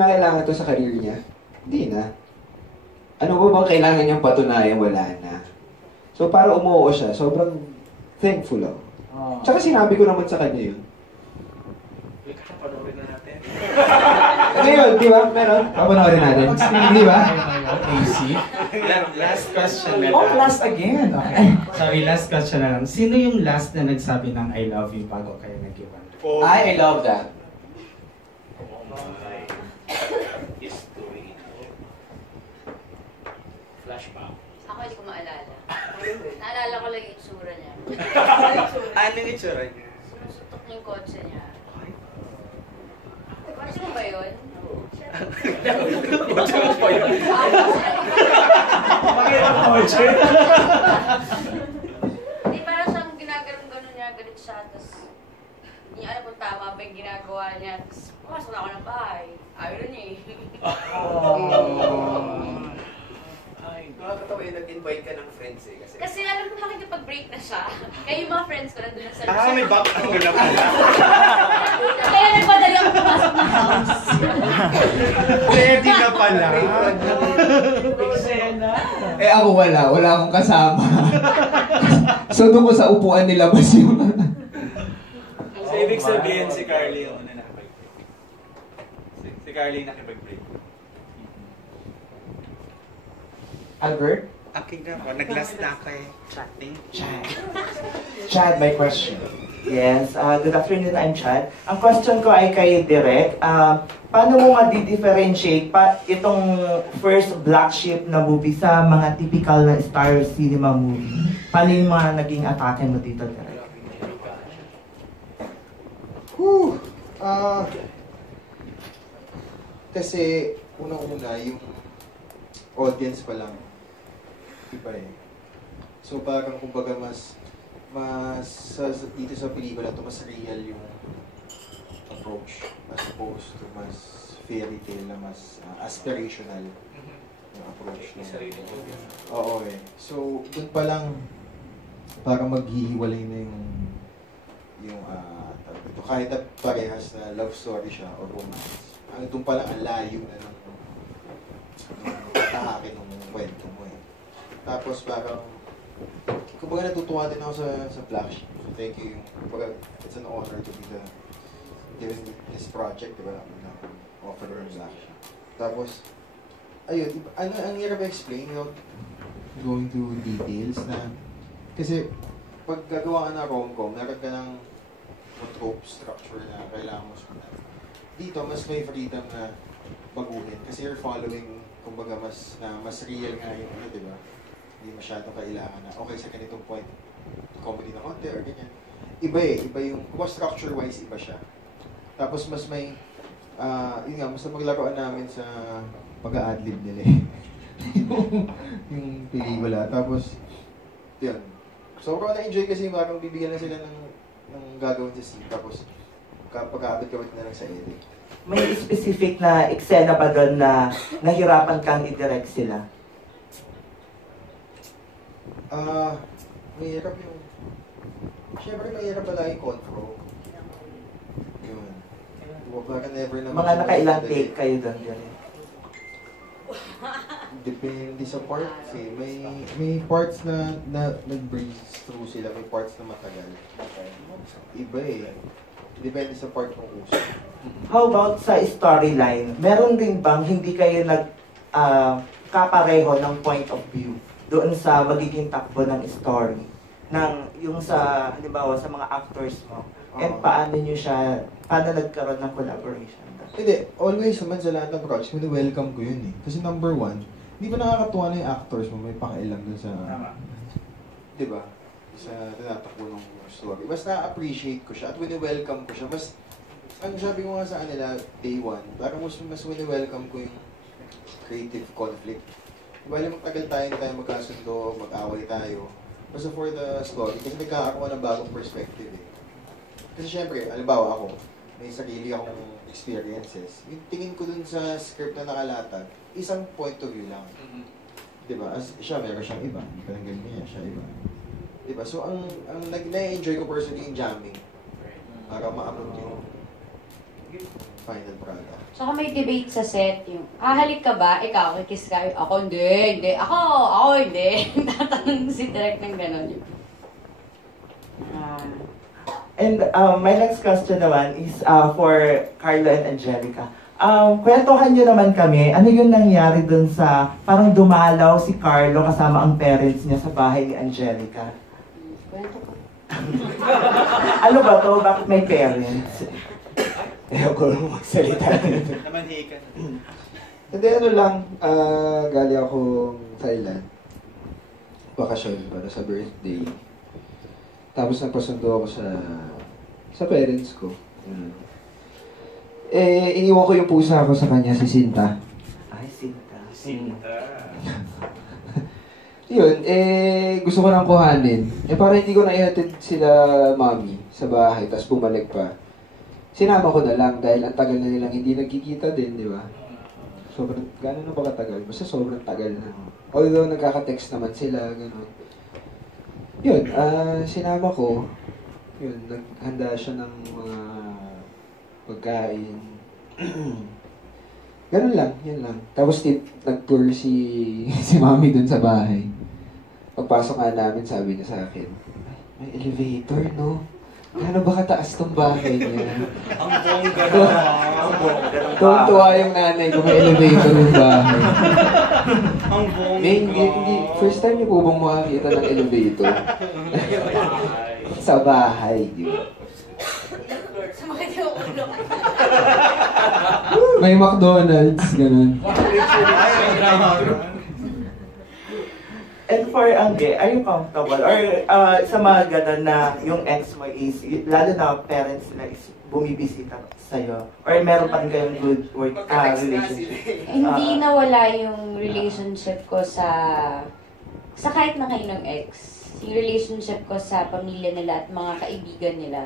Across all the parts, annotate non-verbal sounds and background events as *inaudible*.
na kailangan to sa career niya? Hindi na. Ano ba bang kailangan niyang patunayan? Wala na. So, para umuo siya, sobrang thankful ako. Oh. Tsaka sinabi ko naman sa kanya yun. Panoorin na natin. Ngayon, di ba? Meron? Papanoorin natin. Di ba? AC. Last question na Oh, last again. Okay. Sorry, last question na lang. Sino yung last na nagsabi ng I love you bago kayo nag-iwan? Oh. I, I love that. Oh my. History. Flashback. Ako hindi ko maalala. Naalala ko lang yung itsura niya. *laughs* Anong itsura niya? Sinusutok niya yung kotse niya. Kotse mo ba yun? Kotse mo pa yun? Bakit ang kotse? Hindi, parang siyang ginaganon-ganon niya, galit siya, tapos hindi niya alam kung tama ba yung ginagawa niya. Tapos pumasok na ako ng bahay. Ayaw na niya eh. Ay, Nakakatawa yung nag-invite ka ng friends eh. Kasi, Kasi alam ko makikipag-break na siya. *laughs* Kaya yung mga friends ko nandun na sa Ah, may background *laughs* na pala. Kaya nagpadali ako pumasok ng house. *laughs* Ready na pala. Eh ako wala. Wala akong kasama. so doon ko sa upuan nilabas yung... So, ibig sabihin si Carly yung ano nakipag-break. Si, si Carly yung nakipag-break. Albert? Akin ka po, nag-last na ako eh. Chatting. Chad. Chad, my question. Yes, uh, good afternoon, I'm Chad. Ang question ko ay kay Direk. Uh, paano mo ma-differentiate pa itong first black sheep na movie sa mga typical na star cinema movie? Paano yung mga naging atake mo dito, Direk? Whew! Ah, kasi, unang-una, yung audience pa lang, iba eh. So parang kumbaga mas, mas, sa, sa- dito sa pelikula to mas real yung approach as opposed to mas fairy tale na mas ah, aspirational yung approach niya. sarili mo. Oo eh. So, dun pa lang, parang maghihiwalay na yung, yung, ah, tawag dito, kahit na parehas na love story siya o romance. Ang dun pa lang, ang layo na ng tahakin ng kwento mo eh. Tapos parang, kumbaga natutuwa din ako sa, sa Sheep. So, thank you. Kumbaga, it's an honor to be the, given this project, di ba, na offer ng Sheep. Tapos, ayun, ano, ang hirap explain without going to details na, kasi, pag gagawa ka ng rom-com, meron ka ng trope structure na kailangan mo sundan. Dito, mas may freedom na baguhin kasi you're following, kumbaga, mas, na, mas real nga yung ano, di ba? Hindi masyadong kailangan na, okay, sa ganitong point, comedy na konti or ganyan. Iba eh, iba yung, kumbaga structure-wise, iba siya. Tapos mas may, ah yun nga, mas maglaruan namin sa pag-adlib nila eh. yung, *laughs* yung pelikula. Tapos, yun. Sobrang na-enjoy kasi parang bibigyan na sila ng, ng gagawin sa scene. Tapos, kapag aabot kami na lang sa edit. May specific na eksena ba doon na nahirapan kang i-direct sila? Ah, mahirap yung... Siyempre, mahirap pala yung control. Yun. Diba, parang never naman Mga nakailang take kayo doon, Direk? Depende sa parts eh. May, may parts na, na nag-breeze through sila, may parts na matagal. Iba eh. Depende sa part ng uso. How about sa storyline? Meron din bang hindi kayo nag ah, kapareho ng point of view doon sa magiging takbo ng story? Ng yung sa halimbawa sa mga actors mo. And Oo. paano niyo siya paano nagkaroon ng collaboration? Hindi, always naman sa lahat ng projects, welcome ko yun eh. Kasi number one, hindi pa nakakatuwa na yung actors mo, may pakialam dun sa... Tama. Di ba? Sa tinatakbo ng story. Mas na-appreciate ko siya at wini-welcome ko siya. Mas, ang sabi ko nga sa kanila, day one, parang mas, mas wini-welcome ko yung creative conflict. Bali, magtagal tayo, hindi tayo magkasundo, mag-away tayo. Basta for the story, kasi nagkakaroon ng bagong perspective eh. Kasi syempre, halimbawa ako, may sarili akong experiences. Yung tingin ko dun sa script na nakalatag, isang point of view lang. Di ba? As, siya, meron siyang iba. Hindi ka lang ganun niya, siya iba. Di ba? So, ang, ang nag- na-enjoy ko personally yung jamming. Para maabot yung final product. Saka may debate sa set yung, hahalik ka ba? Ikaw, kikiss ka? Ako, hindi, hindi. Ako, ako, hindi. *laughs* Tatanong si Direk ng gano'n. Ah, And um, my next question naman is uh, for Carlo and Angelica. Um, kwentuhan nyo naman kami, ano yung nangyari dun sa parang dumalaw si Carlo kasama ang parents niya sa bahay ni Angelica? kwento ko. *laughs* Ano ba to? Bakit may parents? Ayaw ko lang magsalita nito. Namanhi ka. Hindi, ano lang, ah, gali akong Thailand. Bakasyon para sa birthday. Tapos nagpasundo ako sa sa parents ko. Yun. Eh, iniwan ko yung pusa ko sa kanya, si Sinta. Ay, Sinta. Sinta. *laughs* Yun, eh, gusto ko nang kuhanin. Eh, para hindi ko na ihatid sila mami sa bahay, tapos bumalik pa. Sinama ko na lang dahil ang tagal na nilang hindi nagkikita din, di ba? Sobrang, gano'n na ba katagal? Basta sobrang tagal na. Although nagkaka-text naman sila, gano'n. Yun, ah, sinama ko. Yun, naghanda siya ng mga pagkain. *clears throat* Ganun lang, yun lang. Tapos tip, nag-tour si, *laughs* si mami dun sa bahay. Pagpasok nga namin, sabi niya sa akin, "Ay, may elevator, no? Gaano ba kataas tong bahay niya? *laughs* Ang bongga naman. Tuwan-tuwa yung nanay ko, may elevator yung bahay. *laughs* Ang bongga. May, hindi, hindi, first time niyo po bang makakita ng elevator? *laughs* sa bahay, ba? Sumakit yung ulo. May McDonald's, ganun. Ay, drama. For Angge, are you comfortable? Or uh, sa mga ganun na yung ex mo is, lalo na parents nila is bumibisita sa'yo? Or meron pa rin kayong good work uh, relationship? *laughs* Hindi nawala yung relationship ko sa sa kahit na kaninong ex. Yung relationship ko sa pamilya nila at mga kaibigan nila.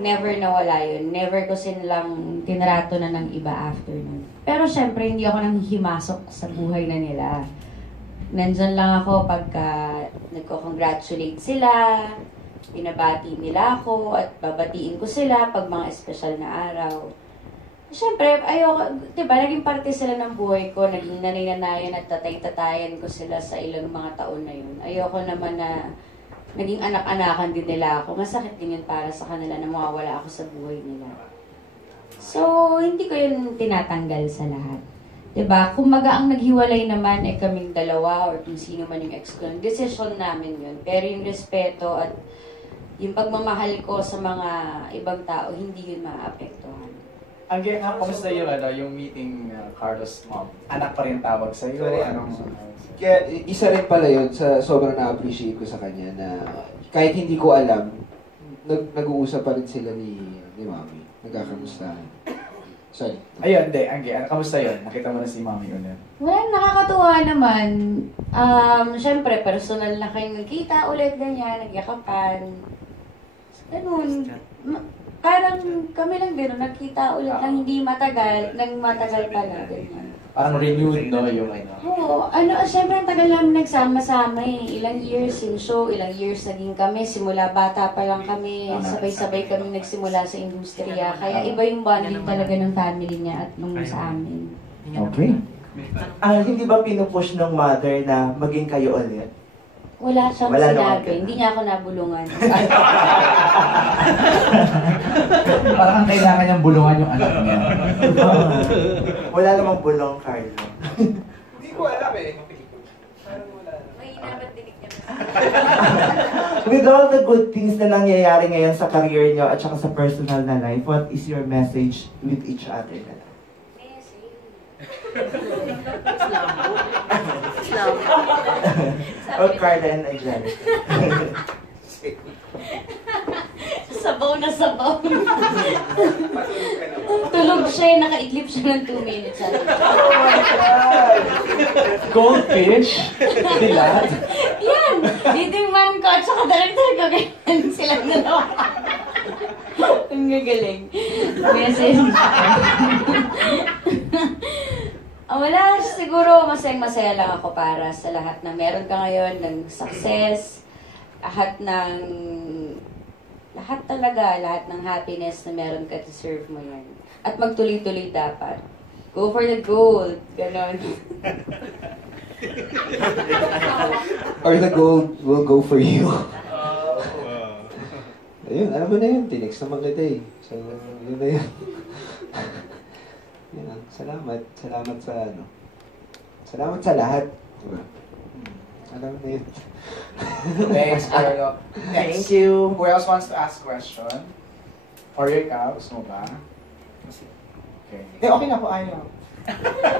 Never nawala yun. Never ko silang tinrato na ng iba after nun. Pero syempre, hindi ako nang himasok sa buhay na nila. Nandyan lang ako pagka nagko-congratulate sila, pinabati nila ako, at babatiin ko sila pag mga espesyal na araw. Siyempre, ayoko, di ba, naging parte sila ng buhay ko, naging nanay-nanayan at tatay-tatayan ko sila sa ilang mga taon na yun. Ayoko naman na naging anak-anakan din nila ako. Masakit din yun para sa kanila na mawawala ako sa buhay nila. So, hindi ko yun tinatanggal sa lahat. 'Di ba? Kumaga ang naghiwalay naman ay kaming dalawa or kung sino man yung ex ko. Decision namin yun. Pero yung respeto at yung pagmamahal ko sa mga ibang tao, hindi yun maapektuhan. Angge, nga, kamusta yung, ano, yung meeting uh, Carlos mom? Anak pa rin tawag sa'yo? Sorry, Anong... Kaya i- isa rin pala yun sa sobrang na-appreciate ko sa kanya na kahit hindi ko alam, nag nag-uusap pa rin sila ni, ni Mami. Nagkakamustahan. Sorry. Ayun, hindi. Angge, ano, kamusta yun? Nakita mo na si mami ulit. Well, nakakatuwa naman. Um, Siyempre, personal na kayong nagkita ulit ganyan, nagyakapan. Ganun. Ma- parang kami lang din, nung nagkita ulit lang hindi matagal, nang matagal pala. Ganyan. Parang renewed, no? Yung ano. Oo, ano, siyempre ang tagal namin nagsama-sama eh. Ilang years yung show, ilang years naging kami. Simula bata pa lang kami, sabay-sabay kami nagsimula sa industriya. Kaya iba yung bonding talaga ng family niya at nung sa amin. Okay. Ah, hindi ba pinupush ng mother na maging kayo ulit? Wala siyang Wala naman sinabi. ka. Hindi niya ako nabulungan. *laughs* Parang ang kailangan niyang bulungan yung anak niya. *laughs* Wala namang bulong, Carlo. Hindi ko alam eh. May dapat dinig niya. *laughs* With all the good things na nangyayari ngayon sa career nyo at saka sa personal na life, what is your message with each other? Oh, Carla and Angelica. sabaw na sabaw. Tulog siya, eh, nakaiglip siya ng 2 minutes. Goldfish? Dilat? Yan! Leading man ko at saka director ko, ganyan silang dalawa. Ang gagaling. Message. Ah, wala, siguro masayang-masaya lang ako para sa lahat na meron ka ngayon, ng success, lahat ng Lahat talaga, lahat ng happiness na meron ka, deserve mo yan. At magtuloy-tuloy dapat. Go for the gold. Ganon. *laughs* Or the gold will go for you. Ayun, alam mo na yun. Tinext naman kita eh. So, yun na yun. Yun lang. Salamat. Salamat sa ano. Salamat sa lahat. Diba? Hmm. Alam mo na yun. Thanks, *laughs* Carlo. Thank you. Who else wants to ask question? Or ikaw, gusto mo ba? Okay. Eh, okay na po, ayaw. *laughs*